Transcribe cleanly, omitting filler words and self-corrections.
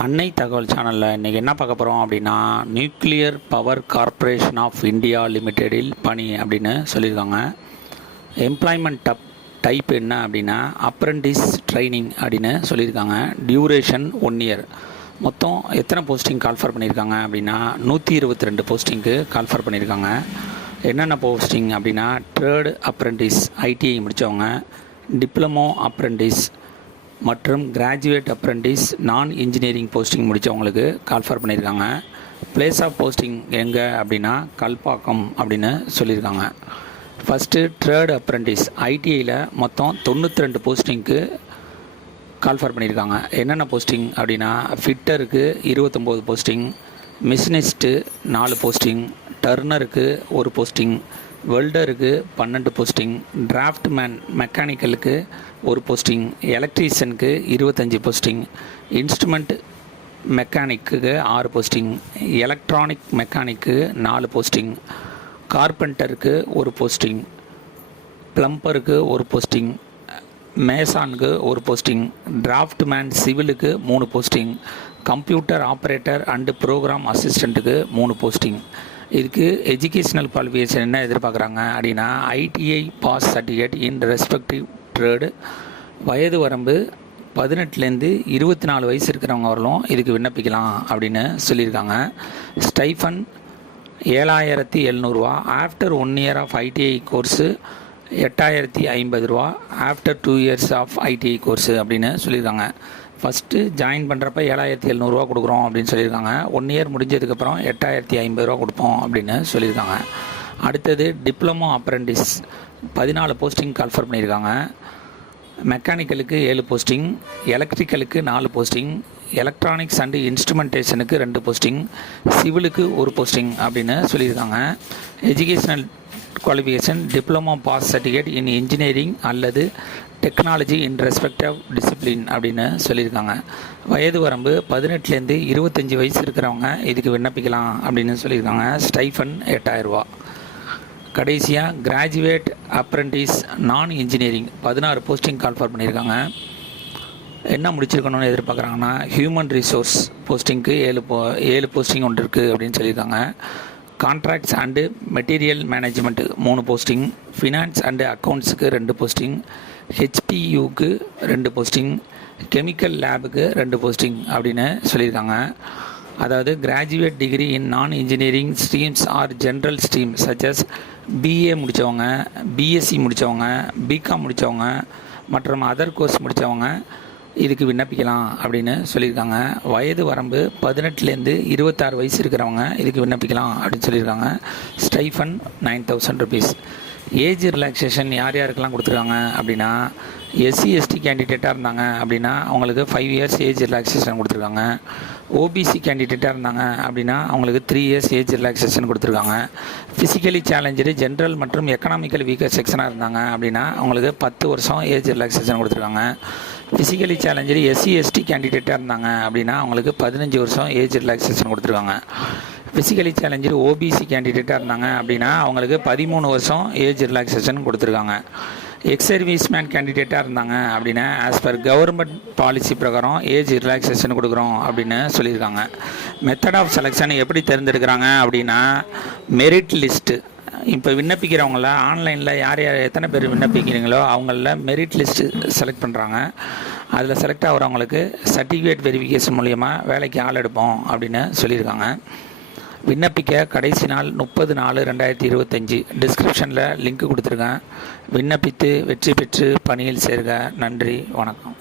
அன்னை தகவல் சேனலில் இன்றைக்கி என்ன பார்க்க போகிறோம் அப்படின்னா, nuclear power corporation of India லிமிடெடில் பணி அப்படின்னு சொல்லியிருக்காங்க. எம்ப்ளாய்மெண்ட் டைப் என்ன அப்படின்னா அப்ரெண்டிஸ் ட்ரைனிங் அப்படின்னு சொல்லியிருக்காங்க. Duration 1 year. மொத்தம் எத்தனை போஸ்டிங் கால்ஃபர் பண்ணியிருக்காங்க அப்படின்னா 122 போஸ்டிங்க்கு கால்ஃபர் பண்ணியிருக்காங்க. என்னென்ன போஸ்டிங் அப்படின்னா ட்ரேட் அப்ரெண்டிஸ் ஐடிஐ முடித்தவங்க, டிப்ளமோ அப்ரெண்டிஸ் மற்றும் graduate apprentice non engineering posting முடித்தவங்களுக்கு call for பண்ணியிருக்காங்க. பிளேஸ் ஆஃப் போஸ்டிங் எங்கே அப்படின்னா கல்பாக்கம் அப்படின்னு சொல்லியிருக்காங்க. ஃபஸ்ட்டு ட்ரேட் அப்ரெண்டிஸ் ஐடிஐயில் மொத்தம் 92 போஸ்டிங்க்கு கால்ஃபர் பண்ணியிருக்காங்க. என்னென்ன போஸ்டிங் அப்படின்னா ஃபிட்டருக்கு 29 போஸ்டிங், மிஷினிஸ்ட்டு 4 போஸ்டிங், டர்னருக்கு 1 போஸ்டிங், வெல்டருக்கு 12 போஸ்டிங், டிராஃப்ட்மேன் மெக்கானிக்கலுக்கு 1 போஸ்டிங், எலக்ட்ரீஷியனுக்கு 25 போஸ்டிங், இன்ஸ்ட்ருமெண்ட் மெக்கானிக்கு 6 போஸ்டிங், எலக்ட்ரானிக் மெக்கானிக்கு 4 போஸ்டிங், கார்பெண்டருக்கு 1 போஸ்டிங், ப்ளம்பருக்கு 1 போஸ்டிங், மேசானுக்கு 1 போஸ்டிங், டிராஃப்ட்மேன் சிவிலுக்கு 3 posting, computer operator and program அசிஸ்டண்ட்டுக்கு 3 போஸ்டிங். இதுக்கு எஜுகேஷ்னல் குவாலிஃபிகேஷன் என்ன எதிர்பார்க்குறாங்க அப்படின்னா ITI pass certificate in respective trade. வயது வரம்பு 18லேருந்து 24 வயசு இருக்கிறவங்க வரலும் இதுக்கு விண்ணப்பிக்கலாம் அப்படின்னு சொல்லியிருக்காங்க. ஸ்டைஃபன் 7700 ரூபா. After 1 year of ITI course 8050 ரூபா. After 2 years of ITI course அப்படின்னு சொல்லியிருக்காங்க. ஃபஸ்ட்டு ஜாயின் பண்ணுறப்ப 7700 ரூபா கொடுக்குறோம் அப்படின்னு சொல்லியிருக்காங்க. 1 இயர் முடிஞ்சதுக்கப்புறம் 8050 ரூபா கொடுப்போம் அப்படின்னு சொல்லியிருக்காங்க. அடுத்தது டிப்ளமோ அப்ரெண்டிஸ் 14 போஸ்டிங் கால்ஃபர் பண்ணியிருக்காங்க. மெக்கானிக்கலுக்கு 7 போஸ்டிங், எலக்ட்ரிக்கலுக்கு 4 போஸ்டிங், எலக்ட்ரானிக்ஸ் அண்டு இன்ஸ்ட்ருமெண்டேஷனுக்கு 2 போஸ்டிங், சிவிலுக்கு 1 போஸ்டிங் அப்படின்னு சொல்லியிருக்காங்க. Educational qualification diploma pass certificate in engineering அல்லது டெக்னாலஜி இன் ரெஸ்பெக்டிவ் டிசிப்ளின் அப்படின்னு சொல்லியிருக்காங்க. வயது வரம்பு 18லேருந்து 25 வயசு இருக்கிறவங்க இதுக்கு விண்ணப்பிக்கலாம் அப்படின்னு சொல்லியிருக்காங்க. ஸ்டைஃபன் 8000 ரூபா. கடைசியாக graduate apprentice non engineering 16 posting call for பண்ணியிருக்காங்க. என்ன முடிச்சிருக்கணும்னு எதிர்பார்க்குறாங்கன்னா ஹியூமன் ரிசோர்ஸ் போஸ்டிங்க்கு 7 போஸ்டிங் ஒன்று இருக்குது அப்படின்னு சொல்லியிருக்காங்க. Contracts and material management 3 posting, finance and அக்கௌண்ட்ஸுக்கு 2 போஸ்டிங், ஹெச்பியூக்கு 2 போஸ்டிங், கெமிக்கல் லேபுக்கு 2 போஸ்டிங் அப்படின்னு சொல்லியிருக்காங்க. அதாவது graduate degree in non engineering streams or general stream such as BA முடித்தவங்க, பிஎஸ்சி முடித்தவங்க, பிகாம் முடித்தவங்க மற்றும் அதர் கோர்ஸ் முடித்தவங்க இதுக்கு விண்ணப்பிக்கலாம் அப்படின்னு சொல்லியிருக்காங்க. வயது வரம்பு 18லேருந்து 26 வயசு இருக்கிறவங்க இதுக்கு விண்ணப்பிக்கலாம் அப்படின்னு சொல்லியிருக்காங்க. Stipend 9000 rupees. ஏஜ் ரிலாக்ஸேஷன் யார் யாருக்கெல்லாம் கொடுத்துருக்காங்க அப்படின்னா எஸ்சி எஸ்டி கேண்டிடேட்டாக இருந்தாங்க அப்படின்னா அவங்களுக்கு 5 இயர்ஸ் ஏஜ் ரிலாக்ஸேஷன் கொடுத்துருக்காங்க. ஓபிசி கேண்டிடேட்டாக இருந்தாங்க அப்படின்னா அவங்களுக்கு 3 இயர்ஸ் ஏஜ் ரிலாக்ஸேஷன் கொடுத்துருக்காங்க. ஃபிசிக்கலி சேலஞ்சு ஜென்ரல் மற்றும் எக்கனாமிக்கல் வீக்கர் செக்ஷனாக இருந்தாங்க அப்படின்னா அவங்களுக்கு 10 வருஷம் ஏஜ் ரிலாக்ஸேஷன் கொடுத்துருக்காங்க. ஃபிசிக்கலி சேலஞ்சு எஸ்சி எஸ்டி கேண்டிடேட்டாக இருந்தாங்க அப்படின்னா அவங்களுக்கு 15 வருஷம் ஏஜ் ரிலாக்ஸேஷன் கொடுத்துருக்காங்க. ஃபிசிக்கலி சேலஞ்சு ஓபிசி கேண்டிடேட்டாக இருந்தாங்க அப்படின்னா அவங்களுக்கு 13 வருஷம் ஏஜ் ரிலாக்ஸேஷன் கொடுத்துருக்காங்க. எக்ஸ் சர்வீஸ்மேன் கேண்டிடேட்டாக இருந்தாங்க அப்படின்னா ஆஸ் பர் கவர்மெண்ட் பாலிசி பிரகாரம் ஏஜ் ரிலாக்ஸேஷன் கொடுக்குறோம் அப்படின்னு சொல்லியிருக்காங்க. மெத்தட் ஆஃப் செலெக்ஷன் எப்படி தேர்ந்தெடுக்கிறாங்க அப்படின்னா மெரிட் லிஸ்ட்டு. இப்போ விண்ணப்பிக்கிறவங்கள ஆன்லைனில் யார் எத்தனை பேர் விண்ணப்பிக்கிறீங்களோ அவங்கள மெரிட் லிஸ்ட்டு செலக்ட் பண்ணுறாங்க. அதில் செலக்ட் ஆகிறவங்களுக்கு சர்டிஃபிகேட் வெரிஃபிகேஷன் மூலயமா வேலைக்கு ஆள் எடுப்போம் அப்படின்னு சொல்லியிருக்காங்க. விண்ணப்பிக்க கடைசி நாள் 30/4/2025. டிஸ்கிரிப்ஷனில் லிங்க் கொடுத்துருக்கேன். விண்ணப்பித்து வெற்றி பெற்று பணியில் சேர்க. நன்றி, வணக்கம்.